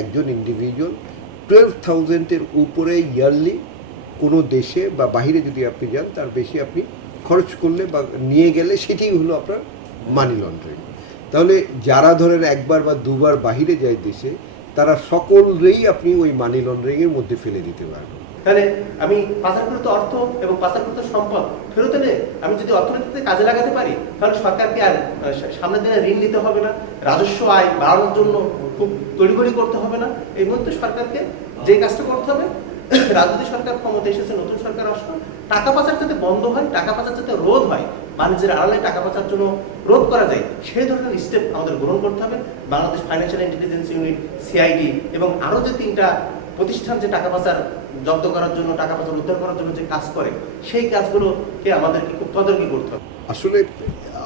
একজন ইন্ডিভিজুয়াল 12,000-এর উপরে ইয়ারলি কোনো দেশে বা বাইরে যদি আপনি যান তার বেশি আপনি খরচ করলে বা নিয়ে গেলে সেটাই হলো আপনার মানি লন্ডারিং। তাহলে যারা ধরেন একবার বা দুবার বাহিরে যায় দেশে, তারা সকলেই আপনি ওই মানি লন্ডারিংয়ের মধ্যে ফেলে দিতে পারবেন। তাহলে আমি পাচারকৃত অর্থ এবং পাচারকৃত সম্পদ ফেরত এনে আমি যদি অর্থনীতিতে কাজে লাগাতে পারি, তাহলে সরকারকে আর সামনের দিনে ঋণ নিতে হবে না, রাজস্ব আয় বাড়ানোর জন্য খুব তড়িঘড়ি করতে হবে না। এই মধ্যে সরকারকে যে কাজটা করতে হবে, রাজনৈতিক সরকার ক্ষমতা এসেছে, নতুন সরকার আসলো, টাকা পাচার যাতে বন্ধ হয়, টাকা পাচার যাতে রোধ হয়, বাণিজ্যের আড়ালে টাকা পাচার জন্য রোধ করা যায়, সেই ধরনের স্টেপ আমাদের গ্রহণ করতে হবে। Bangladesh financial intelligence unit, CID এবং আরও যে 3টা প্রতিষ্ঠান যে টাকা পাচার জব্দ করার জন্য, টাকা পাচার উদ্ধার করার জন্য যে কাজ করে, সেই কাজগুলোকে আমাদেরকে খুব তদারকি করতে হবে। আসলে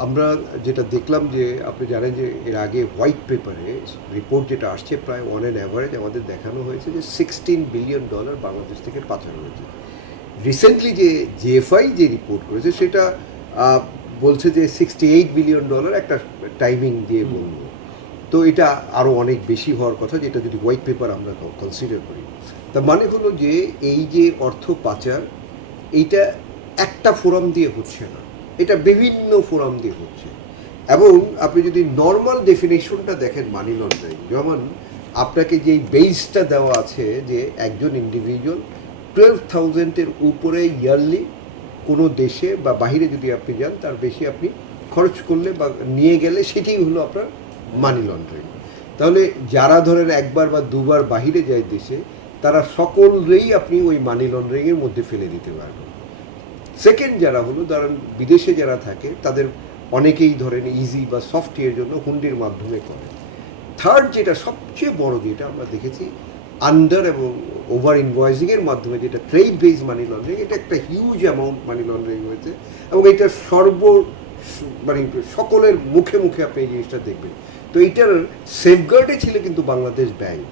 আমরা যেটা দেখলাম যে আপনি জানেন যে এর আগে হোয়াইট পেপারে রিপোর্ট যেটা আসছে, প্রায় অন অ্যান অ্যাভারেজ আমাদের দেখানো হয়েছে যে $16 বিলিয়ন বাংলাদেশ থেকে পাচার হয়েছে। রিসেন্টলি যে জিএফআই যে রিপোর্ট করেছে সেটা বলছে যে $68 বিলিয়ন একটা টাইমিং দিয়ে বলল। তো এটা আরও অনেক বেশি হওয়ার কথা, যেটা যদি হোয়াইট পেপার আমরা কনসিডার করি। তার মানে হলো যে এই যে অর্থ পাচার, এইটা একটা ফোরাম দিয়ে হচ্ছে না, এটা বিভিন্ন ফোরাম দিয়ে হচ্ছে। এবং আপনি যদি নর্মাল ডেফিনেশনটা দেখেন মানি লন্ডারিং, যেমন আপনাকে যেই বেসটা দেওয়া আছে যে একজন ইন্ডিভিজুয়াল 12,000-এর উপরে ইয়ারলি কোনো দেশে বা বাইরে যদি আপনি যান তার বেশি আপনি খরচ করলে বা নিয়ে গেলে সেটাই হলো আপনার মানি লন্ডারিং। তাহলে যারা ধরেন একবার বা দুবার বাহিরে যায় দেশে, তারা সকলেই আপনি ওই মানি লন্ডারিংয়ের মধ্যে ফেলে দিতে পারবেন। সেকেন্ড যারা হলো, ধরেন বিদেশে যারা থাকে, তাদের অনেকেই ধরেন ইজি বা সফটওয়্যার জন্য হুন্ডির মাধ্যমে করে। থার্ড যেটা সবচেয়ে বড়, যেটা আমরা দেখেছি আন্ডার এবং ওভার ইনভয়েসিংয়ের মাধ্যমে, যেটা ট্রেড বেস মানি লন্ডারিং, এটা একটা হিউজ অ্যামাউন্ট মানি লন্ডারিং হয়েছে এবং এটা মানে সকলের মুখে মুখে আপনি এই জিনিসটা দেখবেন। তো এইটার সেফগার্ডে ছিল কিন্তু বাংলাদেশ ব্যাংক,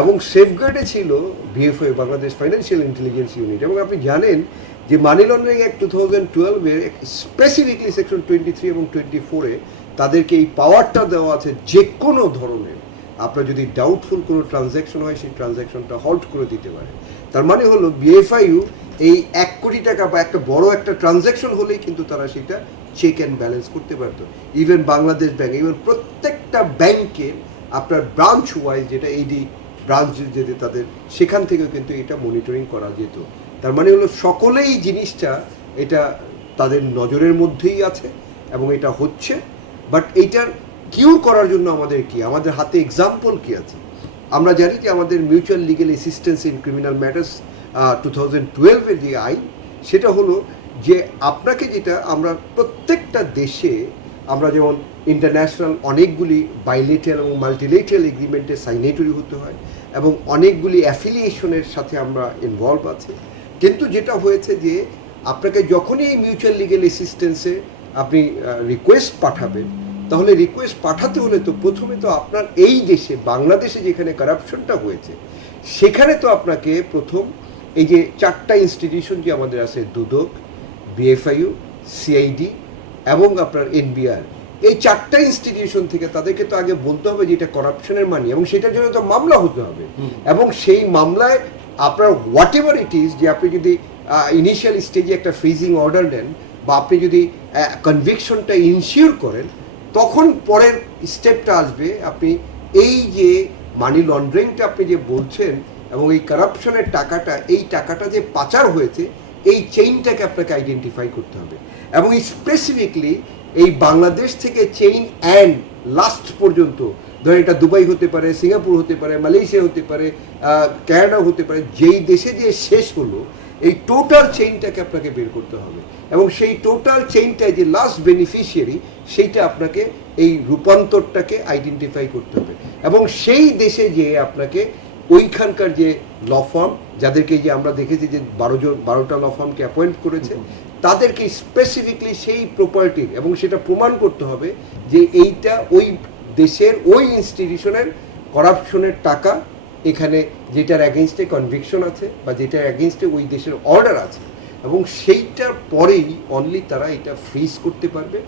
এবং সেফগার্ডে ছিল BFI, Bangladesh financial intelligence unit. এবং আপনি জানেন যে মানি লন্ডারিং অ্যাক্ট 2012-এর স্পেসিফিকলি সেকশন 23 এবং 24-এ তাদেরকে এই পাওয়ারটা দেওয়া আছে যে কোনো ধরনের আপনার যদি ডাউটফুল কোনো ট্রানজ্যাকশন হয়, সেই ট্রানজ্যাকশনটা হল্ট করে দিতে পারে। তার মানে হলো বিএফআইউ এই 1 কোটি টাকা বা একটা বড় একটা ট্রানজ্যাকশন হলেই কিন্তু তারা সেটা চেক অ্যান্ড ব্যালেন্স করতে পারতো। ইভেন বাংলাদেশ ব্যাংক, ইভেন প্রত্যেকটা ব্যাংকের আপনার ব্রাঞ্চ ওয়াইজ, যেটা এইডি ব্রাঞ্চ যেতে তাদের, সেখান থেকেও কিন্তু এটা মনিটরিং করা যেত। তার মানে হলো সকলেই জিনিসটা এটা তাদের নজরের মধ্যেই আছে এবং এটা হচ্ছে। বাট এইটার কিউর করার জন্য আমাদের কি, আমাদের হাতে এক্সাম্পল কি আছে? আমরা জানি যে আমাদের mutual legal assistance in criminal matters 2012-এর যে আইন, সেটা হলো যে আপনাকে যেটা আমরা প্রত্যেকটা দেশে আমরা যেমন ইন্টারন্যাশনাল অনেকগুলি বাইলেটারাল এবং মাল্টিলেটারাল এগ্রিমেন্টে সাইনেটরি হতে হয় এবং অনেকগুলি অ্যাফিলিয়েশনের সাথে আমরা ইনভলভ আছি। কিন্তু যেটা হয়েছে যে আপনাকে যখনই এই মিউচুয়াল লিগ্যাল অ্যাসিস্ট্যান্সে আপনি রিকোয়েস্ট পাঠাবেন, তাহলে রিকোয়েস্ট পাঠাতে হলে তো প্রথমে তো আপনার এই দেশে, বাংলাদেশে যেখানে কারাপশনটা হয়েছে, সেখানে তো আপনাকে প্রথম এই যে 4টা ইনস্টিটিউশন যে আমাদের আছে, দুদক, বিএফআইউ, সিআইডি এবং আপনার এনবিআর, এই 4টা ইনস্টিটিউশন থেকে তাদেরকে তো আগে বলতে হবে যে এটা করাপশনের মানি, এবং সেটার জন্য তো মামলা হতে হবে। এবং সেই মামলায় আপনার হোয়াট এভার ইট ইজ, যে আপনি যদি ইনিশিয়াল স্টেজে একটা ফ্রিজিং অর্ডার নেন বা আপনি যদি কনভিকশনটা ইনশিওর করেন, তখন পরের স্টেপটা আসবে আপনি এই যে মানি লন্ডারিংটা আপনি যে বলছেন এবং এই কারাপশনের টাকাটা, এই টাকাটা যে পাচার হয়েছে, এই চেইনটাকে আপনাকে আইডেন্টিফাই করতে হবে। এবং স্পেসিফিকলি এই বাংলাদেশ থেকে চেইন অ্যান্ড লাস্ট পর্যন্ত, ধরেন এটা দুবাই হতে পারে, সিঙ্গাপুর হতে পারে, মালয়েশিয়া হতে পারে, ক্যানাডা হতে পারে, যেই দেশে যে শেষ হলো, এই টোটাল চেইনটাকে আপনাকে বের করতে হবে। এবং সেই টোটাল চেইনটায় যে লাস্ট বেনিফিশিয়ারি, সেইটা আপনাকে এই রূপান্তরটাকে আইডেন্টিফাই করতে হবে। এবং সেই দেশে যে আপনাকে ওইখানকার যে ল ফার্ম, যাদেরকে যে আমরা দেখেছি যে 12টা ল ফার্মকে অ্যাপয়েন্ট করেছে, তাদেরকে স্পেসিফিকলি সেই প্রপার্টির, এবং সেটা প্রমাণ করতে হবে যে এইটা ওই দেশের ওই ইনস্টিটিউশনের করাপশনের টাকা, এখানে যেটার অ্যাগেনস্টে কনভিকশন আছে বা যেটার অ্যাগেনস্টে ওই দেশের অর্ডার আছে, এবং সেইটার পরেই অনলি তারা এটা ফ্রিজ করতে পারবে।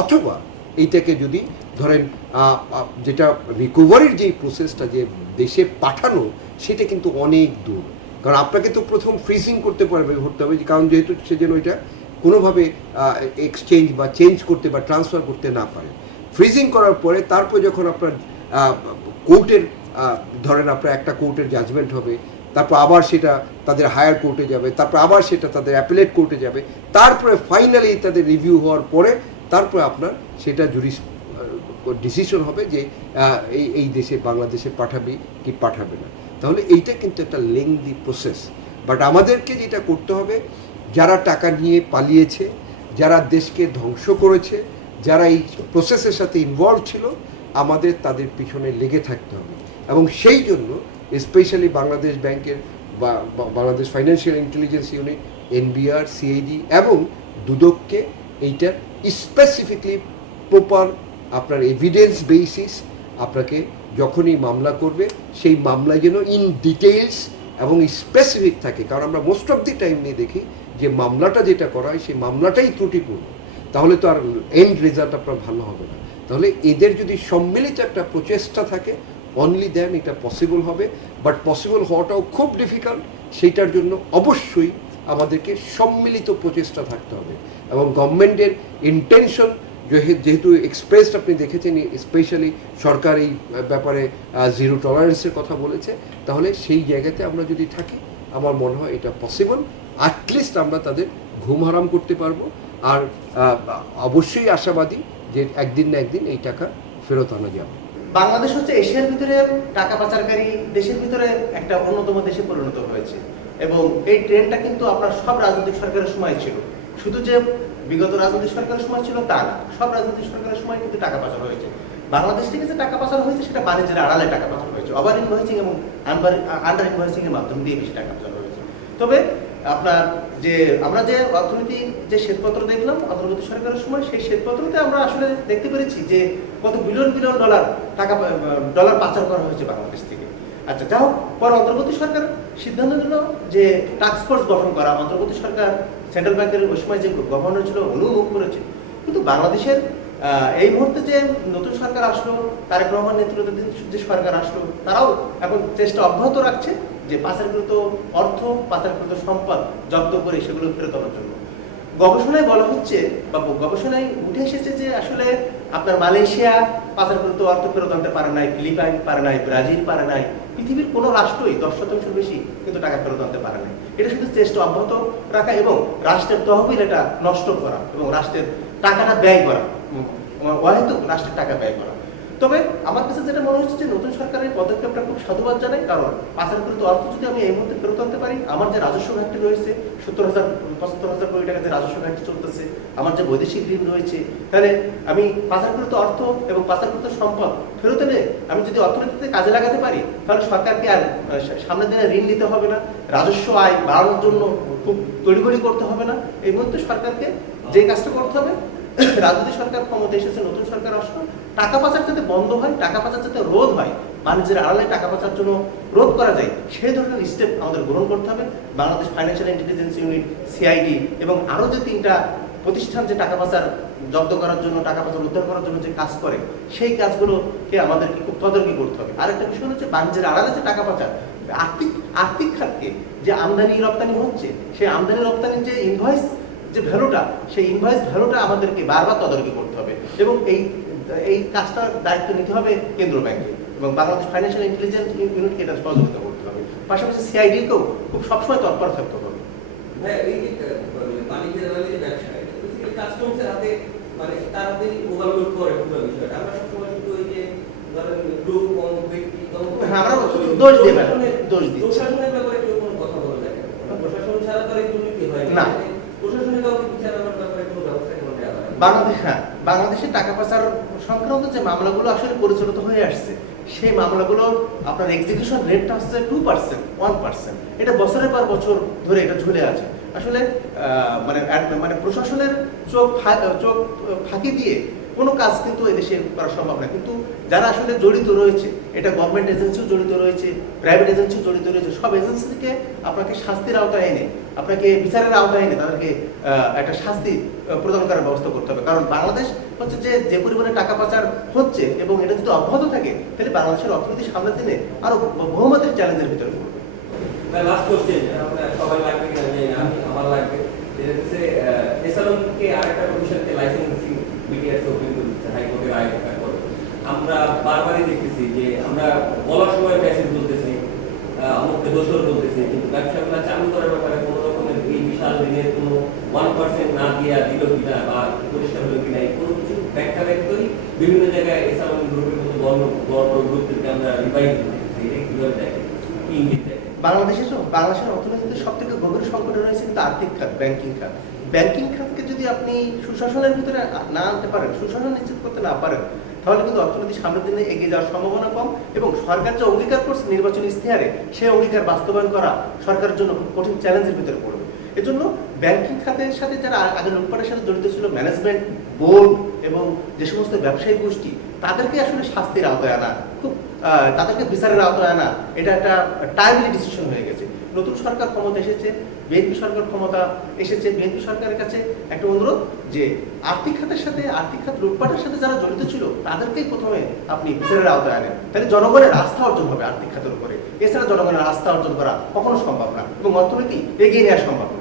অথবা এইটাকে যদি ধরেন যেটা রিকভারির যেই প্রসেসটা, যে দেশে পাঠানো সেটা কিন্তু অনেক দূর। কারণ আপনাকে তো প্রথম ফ্রিজিং করতে হবে, কারণ যেহেতু সে যেন ওইটা কোনোভাবে এক্সচেঞ্জ বা চেঞ্জ করতে বা ট্রান্সফার করতে না পারে। ফ্রিজিং করার পরে তারপর যখন আপনার কোর্টের ধরেন আপনার একটা কোর্টের জাজমেন্ট হবে, তারপর আবার সেটা তাদের হায়ার কোর্টে যাবে, তারপর আবার সেটা তাদের অ্যাপিলেট কোর্টে যাবে, তারপরে ফাইনালি তাদের রিভিউ হওয়ার পরে তারপরে আপনার সেটা ডিসিশন হবে যে এই দেশে বাংলাদেশে পাঠাবে কি পাঠাবে না। তাহলে এইটা কিন্তু একটা লেংদি প্রসেস। বাট আমাদেরকে যেটা করতে হবে, যারা টাকা নিয়ে পালিয়েছে, যারা দেশকে ধ্বংস করেছে, যারা এই প্রসেসের সাথে ইনভলভ ছিল, আমাদের তাদের পিছনে লেগে থাকতে হবে। এবং সেই জন্য স্পেশালি বাংলাদেশ ব্যাংকের বা Bangladesh financial intelligence unit, NBR, CID এবং দুদককে এইটার স্পেসিফিকলি প্রপার আপনার এভিডেন্স বেসিস আপনাকে যখনই মামলা করবে সেই মামলা যেন ইন ডিটেইলস এবং স্পেসিফিক থাকে। কারণ আমরা মোস্ট অফ দি টাইম নিয়ে দেখি যে মামলাটা যেটা করা হয় সেই মামলাটাই ত্রুটিপূর্ণ, তাহলে তো আর এন্ড রেজাল্ট আপনার ভালো হবে না। তাহলে এদের যদি সম্মিলিত একটা প্রচেষ্টা থাকে, অনলি দেন এটা পসিবল হবে। বাট পসিবল হওয়াটাও খুব ডিফিকাল্ট। সেইটার জন্য অবশ্যই আমাদেরকে সম্মিলিত প্রচেষ্টা থাকতে হবে। এবং গভর্নমেন্টের ইন্টেনশন যেহেতু এক্সপ্রেসড আপনি দেখেছেন, স্পেশালি সরকার এই ব্যাপারে জিরো টলারেন্সের কথা বলেছে, তাহলে সেই জায়গাতে আমরা যদি থাকি আমার মনে হয় এটা পসিবল। অ্যাটলিস্ট আমরা তাদের ঘুম হারাম করতে পারবো। আর অবশ্যই আশাবাদী যে একদিন না একদিন এই টাকা ফেরত আনা যাবে। বাংলাদেশ হচ্ছে এশিয়ার ভিতরে টাকা পাচারকারী দেশের ভিতরে একটা অন্যতম দেশে পরিণত হয়েছে, এবং এই ট্রেন্ডটা কিন্তু আপনার সব রাজনৈতিক সরকারের সময় ছিল। শুধু যে বিগত রাজনৈতিক সরকারের সময় ছিল তা না, সব রাজনৈতিক সরকারের সময় কিন্তু টাকা পাচার হয়েছে। বাংলাদেশ থেকে যে টাকা পাচার হয়েছে সেটা বাণিজ্যের আড়ালে টাকা পাচার হয়েছে, ওভার ইনভয়েসিং এবং আন্ডার ইনভয়েসিং এর মাধ্যম দিয়ে বেশি টাকা পাচার হয়েছে। তবে আপনার যে আমরা যে অর্থনীতির যে শ্বেতপত্র দেখলাম অন্তর্বর্তী সরকারের সময়, সেই শ্বেতপত্রতে আমরা আসলে দেখতে পেরেছি যে কত বিলিয়ন বিলিয়ন ডলার পাচার করা হয়েছে বাংলাদেশ থেকে। আচ্ছা, যা হোক, পরে অন্তর্বর্তী সরকার সিদ্ধান্ত নিল যে টাস্ক ফোর্স গঠন করা। অন্তর্বর্তী সরকার সেন্ট্রাল ব্যাংকের ওই সময় যে গভর্নর ছিল অনুমোদন করেছে। কিন্তু বাংলাদেশের এই মুহূর্তে যে নতুন সরকার আসলো, তারেক রহমান নেতৃত্বাধীন যে সরকার আসলো, তারাও এখন চেষ্টা অব্যাহত রাখছে যে পাচারকৃত অর্থ, পাচারকৃত সম্পদ জব্দ করে সেগুলো ফেরত আনার জন্য। গবেষণায় বলা হচ্ছে বা গবেষণায় উঠে এসেছে যে আসলে আপনার মালয়েশিয়া পাচারকৃত অর্থ ফেরত আনতে পারে নাই, ফিলিপাইন পারে নাই, ব্রাজিল পারে নাই, পৃথিবীর কোনো রাষ্ট্রই 10% বেশি কিন্তু টাকা ফেরত আনতে পারে নাই। এটা শুধু চেষ্টা অব্যাহত রাখা এবং রাষ্ট্রের তহবিল এটা নষ্ট করা এবং রাষ্ট্রের টাকাটা ব্যয় করা, অহেতুক রাষ্ট্রের টাকা ব্যয় করা। তবে আমার কাছে যেটা মনে হচ্ছে যে নতুন সরকারের পদক্ষেপটা খুব সাধুবাদ জানাই। কারণ পাচারকৃত অর্থ যদি আমি এই মুহূর্তে ফেরত আনতে পারি, আমার যে রাজস্ব ঘাটতি রয়েছে 70,000-75,000 কোটি টাকা যে রাজস্ব ঘাটতি চলতেছে, আমার যে বৈদেশিক ঋণ রয়েছে, তাহলে আমি পাচারকৃত অর্থ এবং পাচারকৃত সম্পদ ফেরত এনে আমি যদি অর্থনীতিতে কাজে লাগাতে পারি, তাহলে সরকারকে আর সামনের দিনে ঋণ নিতে হবে না, রাজস্ব আয় বাড়ানোর জন্য খুব তড়িঘড়ি করতে হবে না। এই মুহূর্তে সরকারকে যে কাজটা করতে হবে, রাজনৈতিক সরকার ক্ষমতা এসেছে, নতুন সরকার আসলো, টাকা পাচার যাতে বন্ধ হয়, টাকা পাচার যাতে রোধ হয়, বাণিজ্যের আড়ালে টাকা পাচার জন্য রোধ করা যায়, সেই ধরনের স্টেপ আমাদের গ্রহণ করতে হবে। Bangladesh financial intelligence unit, CID এবং আরও যে 3টা প্রতিষ্ঠান যে টাকা পাচার জব্দ করার জন্য, টাকা পাচার উদ্ধার করার জন্য যে কাজ করে, সেই কাজগুলোকে আমাদেরকে খুব তদারকি করতে হবে। আরেকটা বিষয় হচ্ছে বাণিজ্যের আড়ালে যে টাকা পাচার, আর্থিক খাতকে যে আমদানি রপ্তানি হচ্ছে, সেই আমদানি রপ্তানির যে ইনভয়েস যে ভ্যালুটা, সেই ইনভয়েস ভ্যালুটা আমাদেরকে বারবার তদারকি করতে হবে এবং এই কাজটার দায়িত্ব নিতে হবে কেন্দ্র ব্যাংকে এবং বাংলাদেশ ফাইন্যান্সিয়াল ইন্টেলিজেন্স ইউনিটকে এটা সহযোগিতা করতে হবে। পাশাপাশি সিআইডিকেও খুব সবসময় তৎপর থাকতে হবে। আমরা দোষ দিই না। বাংলাদেশের টাকা পাচার সংক্রান্ত যে মামলাগুলো আসলে পরিচালিত হয়ে আসছে, সেই মামলাগুলো আপনার এক্সিকিউশন রেটটা হচ্ছে 2%, 1%। এটা বছরের পর বছর ধরে এটা ঝুলে আছে। আসলে মানে প্রশাসনের চোখ ফাঁকি দিয়ে কোনো কাজ কিন্তু এদেশে করা সম্ভব না। কিন্তু যারা আসলে জড়িত রয়েছে, এটা গভর্নমেন্ট এজেন্সিও জড়িত রয়েছে, প্রাইভেট এজেন্সিও জড়িত রয়েছে, সব এজেন্সি থেকে আপনাকে শাস্তির আওতায় এনে, আপনাকে বিচারের আওতায় এনে তাদেরকে একটা শাস্তি প্রদান করার ব্যবস্থা করতে হবে। কারণ বাংলাদেশ হচ্ছে যে পরিমাণে টাকা পাচার হচ্ছে এবং এটা যদি অব্যাহত থাকে তাহলে বাংলাদেশের অর্থনীতি সামনের দিনে আরো বহুমাত্রিক চ্যালেঞ্জের ভিতরে পড়বে। লাস্ট কোশ্চেন, আমরা সবাই লাগবে কিনা জানি না, আমার লাগবে। যেটা হচ্ছে এসালনকে আরেকটা প্রতিষ্ঠানকে লাইসেন্সিং বিটিআর সুপ্রিম কোর্ট দিচ্ছে, হাইকোর্টের রায় থাকার পরে আমরা বারবারই দেখতেছি যে আমরা বলার সময় প্যাসেজ বলতেছি, আমাকে দোষর বলতেছি, কিন্তু ব্যবসাগুলো চালু করার ব্যাপারে কোনো রকমের এই বিশাল ঋণের কোনো 1% না দিয়া দিল কিনা বা পরিষ্কার হলো কিনা এই কোনো কিছু ব্যাখ্যা ব্যক্তই বিভিন্ন জায়গায় এসালন গ্রুপের মতো বড় বড় গ্রুপদেরকে আমরা রিভাইভ দিতেছি। এটা কিভাবে দেখেন, কি ইঙ্গিত দেখেন? বাংলাদেশের অর্থনীতিতে সব থেকে গভীর সংকটে রয়েছে কিন্তু আর্থিক খাত, ব্যাংকিং খাত। ব্যাংকিং খাতকে যদি আপনি সুশাসনের ভিতরে না আনতে পারেন, সুশাসন নিশ্চিত করতে না পারেন, তাহলে কিন্তু অর্থনীতি সামনের দিনে এগিয়ে যাওয়ার সম্ভাবনা কম এবং সরকার যে অঙ্গীকার করছে নির্বাচনী ইশতেহারে, সেই অঙ্গীকার বাস্তবায়ন করা সরকারের জন্য খুব কঠিন চ্যালেঞ্জের ভিতরে পড়বে। এজন্য ব্যাংকিং খাতের সাথে যারা আগে লুটপাটের সাথে জড়িত ছিল, ম্যানেজমেন্ট বোর্ড এবং যে সমস্ত ব্যবসায়ী গোষ্ঠী, তাদেরকে আসলে শাস্তির আওতায় আনা, খুব তাদেরকে বিচারের আওতায় আনা, এটা একটা টাইমলি ডিসিশন হয়ে গেছে। নতুন সরকার ক্ষমতা এসেছে, বিএনপি সরকার ক্ষমতা এসেছে, বিএনপি সরকারের কাছে একটা অনুরোধ যে আর্থিক খাত লুটপাটের সাথে যারা জড়িত ছিল তাদেরকেই প্রথমে আপনি বিচারের আওতায় আনেন, তাহলে জনগণের আস্থা অর্জন হবে আর্থিক খাতের উপরে। এছাড়া জনগণের আস্থা অর্জন করা কখনো সম্ভব না এবং অর্থনীতি এগিয়ে নেওয়া সম্ভব না।